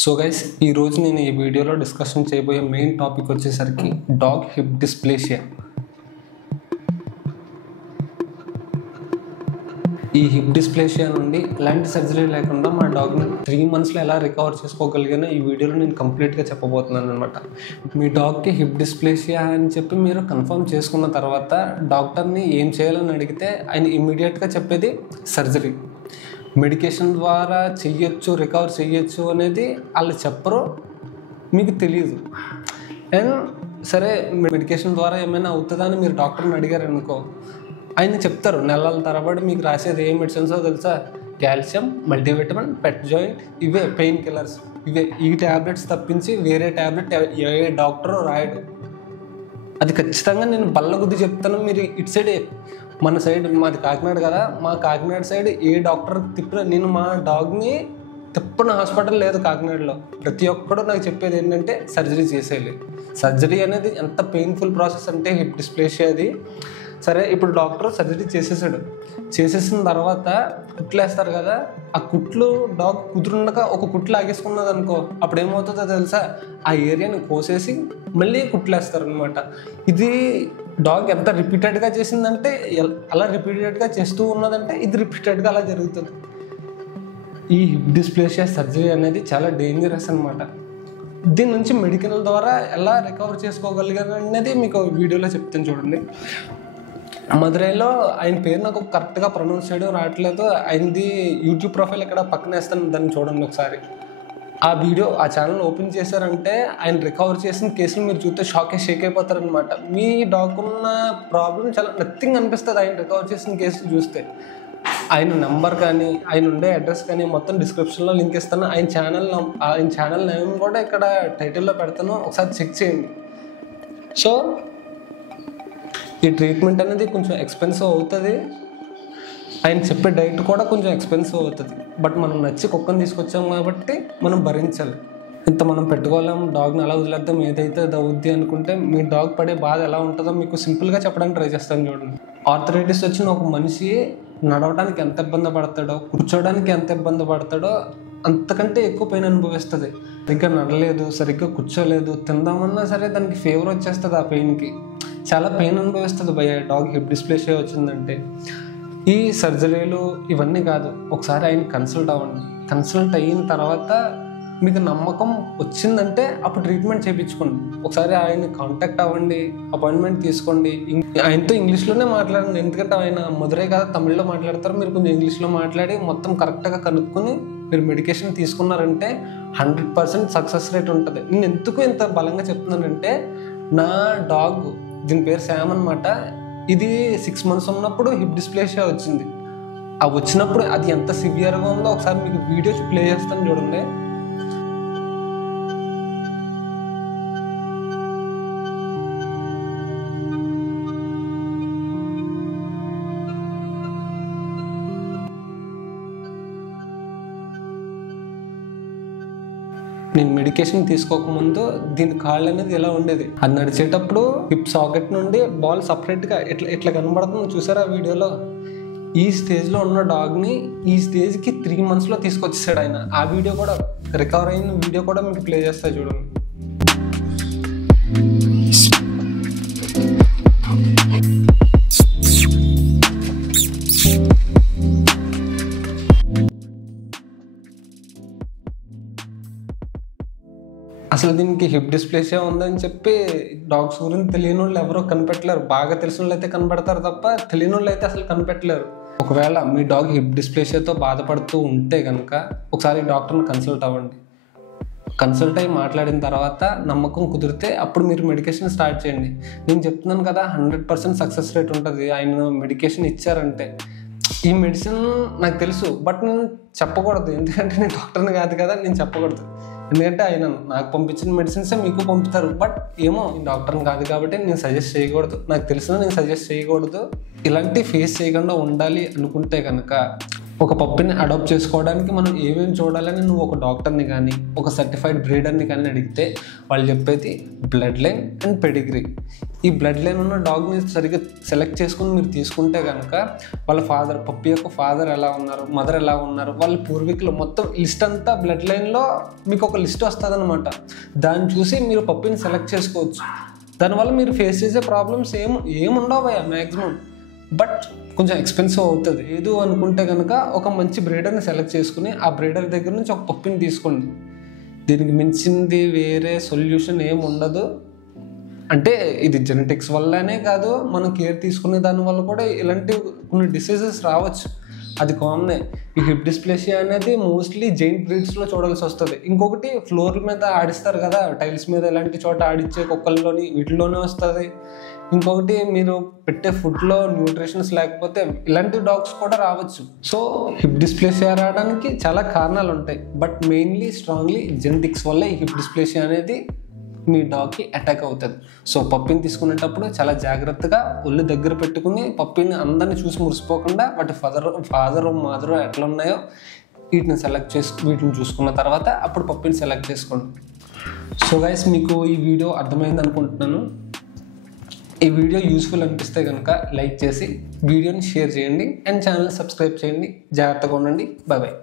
So guys ఈరోజు నేను ఈ వీడియోలో డిస్కషన్ చేయబోయే మెయిన్ టాపిక్ వచ్చేసరికి డాగ్ హిప్ డిస్ప్లేషియా. ఈ హిప్ డిస్ప్లేషియా నుండి ఎలాంటి సర్జరీ లేకుండా మా డాగ్ని 3 monthsలో ఎలా రికవర్ చేసుకోగలిగానో ఈ వీడియోలో నేను కంప్లీట్గా చెప్పబోతున్నాను అనమాట. మీ డాగ్కి హిప్ డిస్ప్లేషియా అని చెప్పి మీరు కన్ఫర్మ్ చేసుకున్న తర్వాత డాక్టర్ని ఏం చేయాలని అడిగితే ఆయన ఇమ్మీడియట్గా చెప్పేది సర్జరీ. మెడికేషన్ ద్వారా చెయ్యొచ్చు, రికవర్ చెయ్యొచ్చు అనేది వాళ్ళు చెప్పరు, మీకు తెలియదు. అండ్ సరే మెడికేషన్ ద్వారా ఏమైనా అవుతుందా అని మీరు డాక్టర్ని అడిగారు అనుకో, ఆయన చెప్తారు నెలల తరబడి మీకు రాసేది ఏ మెడిసిన్సో తెలుసా, కాల్షియం, మల్టీవిటమిన్, పెట్ జాయింట్, ఇవే పెయిన్ కిల్లర్స్, ఇవే ఈ ట్యాబ్లెట్స్ తప్పించి వేరే ట్యాబ్లెట్ ఏ డాక్టరు రాయడు. అది ఖచ్చితంగా నేను బల్లగుద్ది చెప్తాను. మీరు ఇటు సైడ్ మన సైడ్, మాది కాకినాడ కదా, మా కాకినాడ సైడ్ ఏ డాక్టర్ తిప్పిన, నేను మా డాగ్ని తిప్పని హాస్పిటల్ లేదు కాకినాడలో. ప్రతి ఒక్కడు నాకు చెప్పేది ఏంటంటే సర్జరీ చేసేయాలి. సర్జరీ అనేది ఎంత పెయిన్ఫుల్ ప్రాసెస్ అంటే హిప్ డిస్ప్లేషియా అది. సరే ఇప్పుడు డాక్టర్ సర్జరీ చేసేసాడు, చేసేసిన తర్వాత కుట్లు వేస్తారు కదా, ఆ కుట్లు డాగ్ కుదురుండక ఒక కుట్లు ఆగేసుకున్నది అనుకో, అప్పుడు ఏమవుతుందో తెలుసా, ఆ ఏరియాని కోసేసి మళ్ళీ కుట్లు వేస్తారు అనమాట. ఇది డాగ్ ఎంత రిపీటెడ్గా చేసిందంటే, అలా రిపీటెడ్గా చేస్తూ ఉన్నదంటే ఇది రిపీటెడ్గా అలా జరుగుతుంది. ఈ హిప్ డిస్ప్లేషియా సర్జరీ అనేది చాలా డేంజరస్ అనమాట. దీని నుంచి మెడికల్ ద్వారా ఎలా రికవర్ చేసుకోగలిగాను అనేది మీకు వీడియోలో చెప్తాను చూడండి. మదురైలో ఆయన పేరు నాకు కరెక్ట్గా ప్రొనౌన్స్ చేయడం రావట్లేదు, ఆయనది యూట్యూబ్ ప్రొఫైల్ ఇక్కడ పక్కన వేస్తాను, దాన్ని చూడండి ఒకసారి. ఆ వీడియో, ఆ ఛానల్ ఓపెన్ చేశారంటే ఆయన రికవర్ చేసిన కేసులు మీరు చూస్తే షేక్ అయిపోతారనమాట. మీ డాగ్ ఉన్న ప్రాబ్లం చాలా నథింగ్ అనిపిస్తుంది ఆయన రికవర్ చేసిన కేసులు చూస్తే. ఆయన నెంబర్ కానీ ఆయన ఉండే అడ్రస్ కానీ మొత్తం డిస్క్రిప్షన్లో లింక్ ఇస్తాను. ఆయన ఛానల్ నేమ్ కూడా ఇక్కడ టైటిల్లో పెడతాను, ఒకసారి చెక్ చేయండి. సో ఈ ట్రీట్మెంట్ అనేది కొంచెం ఎక్స్పెన్సివ్ అవుతుంది, ఆయన చెప్పే డైట్ కూడా కొంచెం ఎక్స్పెన్సివ్ అవుతుంది. బట్ మనం నచ్చి కుక్కని తీసుకొచ్చాం కాబట్టి మనం భరించాలి. ఇంత మనం పెట్టుకోలేం, డాగ్ని అలా వదిలేద్దాం, ఏదైతే అది అవుద్ది అనుకుంటే మీ డాగ్ పడే బాధ ఎలా ఉంటుందో మీకు సింపుల్గా చెప్పడానికి ట్రై చేస్తాను చూడండి. ఆర్థరైటిస్ వచ్చిన ఒక మనిషి నడవడానికి ఎంత ఇబ్బంది పడతాడో, కూర్చోవడానికి ఎంత ఇబ్బంది పడతాడో అంతకంటే ఎక్కువ పెయిన్ అనుభవిస్తుంది. సరిగ్గా నడలేదు, సరిగ్గా కూర్చోలేదు, తిందామన్నా సరే దానికి ఫీవర్ వచ్చేస్తుంది. ఆ పెయిన్కి చాలా పెయిన్ అనుభవిస్తుంది భయ డాగ్ హిప్ డిస్ప్లేషియా వచ్చిందంటే. ఈ సర్జరీలు ఇవన్నీ కాదు, ఒకసారి ఆయన కన్సల్ట్ అవ్వండి. కన్సల్ట్ అయిన తర్వాత మీకు నమ్మకం వచ్చిందంటే అప్పుడు ట్రీట్మెంట్ చేయించుకోండి. ఒకసారి ఆయన్ని కాంటాక్ట్ అవ్వండి, అపాయింట్మెంట్ తీసుకోండి. ఆయనతో ఇంగ్లీష్లోనే మాట్లాడండి, ఎందుకంటే ఆయన మదురై కదా, తమిళ్లో మాట్లాడతారు. మీరు కొంచెం ఇంగ్లీష్లో మాట్లాడి మొత్తం కరెక్ట్గా కనుక్కొని మీరు మెడికేషన్ తీసుకున్నారంటే 100% సక్సెస్ రేట్ ఉంటుంది. నేను ఎందుకు ఇంత బలంగా చెప్తున్నానంటే, నా డాగ్, దీని పేరు శామ్ అనమాట, ఇది 6 months ఉన్నప్పుడు హిప్ డిస్ప్లేషియా వచ్చింది. ఆ వచ్చినప్పుడు అది ఎంత సివియర్గా ఉందో ఒకసారి మీకు వీడియో ప్లే చేస్తాను చూడండి. నేను మెడికేషన్ తీసుకోకముందు దీని కాళ్ళు అనేది ఎలా ఉండేది, అది నడిచేటప్పుడు హిప్ సాకెట్ నుండి బాల్ సపరేట్గా ఇట్లా కనబడుతుంది చూసారా వీడియోలో. ఈ స్టేజ్లో ఉన్న డాగ్ని ఈ స్టేజ్కి 3 monthsలో తీసుకొచ్చేసాడు ఆయన. ఆ వీడియో కూడా, రికవర్ అయిన వీడియో కూడా మీకు ప్లే చేస్తా చూడండి. అసలు దీనికి హిప్ డిస్ప్లేషియా ఉందని చెప్పి డాగ్స్ గురించి తెలియని వాళ్ళు ఎవరో కనిపెట్టలేరు. బాగా తెలిసిన వాళ్ళు అయితే కనపెడతారు తప్ప తెలియని వాళ్ళు అయితే అసలు కనిపెట్టలేరు. ఒకవేళ మీ డాగ్ హిప్ డిస్ప్లేషియాతో బాధపడుతూ ఉంటే కనుక ఒకసారి డాక్టర్ని కన్సల్ట్ అవ్వండి. కన్సల్ట్ అయ్యి మాట్లాడిన తర్వాత నమ్మకం కుదిరితే అప్పుడు మీరు మెడికేషన్ స్టార్ట్ చేయండి. నేను చెప్తున్నాను కదా, 100% సక్సెస్ రేట్ ఉంటుంది ఆయన మెడికేషన్ ఇచ్చారంటే. ఈ మెడిసిన్ నాకు తెలుసు, బట్ నేను చెప్పకూడదు, ఎందుకంటే నేను డాక్టర్ని కాదు కదా, నేను చెప్పకూడదు. ఎందుకంటే ఆయన నాకు పంపించిన మెడిసిన్సే మీకు పంపుతారు. బట్ ఏమో డాక్టర్ని కాదు కాబట్టి నేను సజెస్ట్ చేయకూడదు, నాకు తెలిసిన నేను సజెస్ట్ చేయకూడదు. ఇలాంటి ఫేస్ చేయకుండా ఉండాలి అనుకుంటే కనుక ఒక పప్పిని అడాప్ట్ చేసుకోవడానికి మనం ఏమేమి చూడాలని నువ్వు ఒక డాక్టర్ని కానీ ఒక సర్టిఫైడ్ బ్రీడర్ని కానీ అడిగితే వాళ్ళు చెప్పేది బ్లడ్ లైన్ అండ్ పెడిగ్రీ. ఈ బ్లడ్ లైన్ ఉన్న డాగ్ని సరిగ్గా సెలెక్ట్ చేసుకుని మీరు తీసుకుంటే కనుక వాళ్ళ ఫాదర్, పప్పి యొక్క ఫాదర్ ఎలా ఉన్నారు, మదర్ ఎలా ఉన్నారు, వాళ్ళ పూర్వీకులు మొత్తం లిస్ట్ అంతా బ్లడ్ లైన్లో మీకు ఒక లిస్ట్ వస్తుంది అనమాట. దాన్ని చూసి మీరు పప్పిని సెలెక్ట్ చేసుకోవచ్చు. దానివల్ల మీరు ఫేస్ చేసే ప్రాబ్లమ్స్ ఏముండవు మ్యాక్సిమం. బట్ కొంచెం ఎక్స్పెన్సివ్ అవుతుంది. లేదు అనుకుంటే కనుక ఒక మంచి బ్రీడర్ని సెలెక్ట్ చేసుకుని ఆ బ్రీడర్ దగ్గర నుంచి ఒక పప్పిని తీసుకోండి. దీనికి మించింది వేరే సొల్యూషన్ ఏమి ఉండదు. అంటే ఇది జెనెటిక్స్ వల్లనే కాదు, మనం కేర్ తీసుకునే దానివల్ల కూడా ఇలాంటి కొన్ని డిసీజెస్ రావచ్చు. అది కామనే. ఈ హిప్ డిస్ప్లేసియా అనేది మోస్ట్లీ జైంట్ బ్రీడ్స్లో చూడాల్సి వస్తుంది. ఇంకొకటి ఫ్లోర్ మీద ఆడిస్తారు కదా, టైల్స్ మీద ఇలాంటి చోట ఆడిచ్చే కుక్కల్లోని వీటిలోనే వస్తుంది. ఇంకొకటి మీరు పెట్టే ఫుడ్లో న్యూట్రిషన్స్ లేకపోతే ఇలాంటి డాగ్స్ కూడా రావచ్చు. సో హిప్ డిస్ప్లేసియా రావడానికి చాలా కారణాలు ఉంటాయి. బట్ మెయిన్లీ స్ట్రాంగ్లీ జెనెటిక్స్ వల్ల ఈ హిప్ డిస్ప్లేసియా అనేది మీ డాగ్కి అటాక్ అవుతుంది. సో పప్పిని తీసుకునేటప్పుడు చాలా జాగ్రత్తగా ఒళ్ళు దగ్గర పెట్టుకుని పప్పిని అందరిని చూసి మురిసిపోకుండా వాటి ఫాదర్ మదర్ ఎట్లా ఉన్నాయో వీటిని చూసుకున్న తర్వాత అప్పుడు పప్పిని సెలెక్ట్ చేసుకోండి. సో గైస్, మీకు ఈ వీడియో అర్థమైంది అనుకుంటున్నాను. ఈ వీడియో యూస్ఫుల్ అనిపిస్తే కనుక లైక్ చేసి వీడియోని షేర్ చేయండి అండ్ ఛానల్ని సబ్స్క్రైబ్ చేయండి. జాగ్రత్తగా ఉండండి. Bye bye.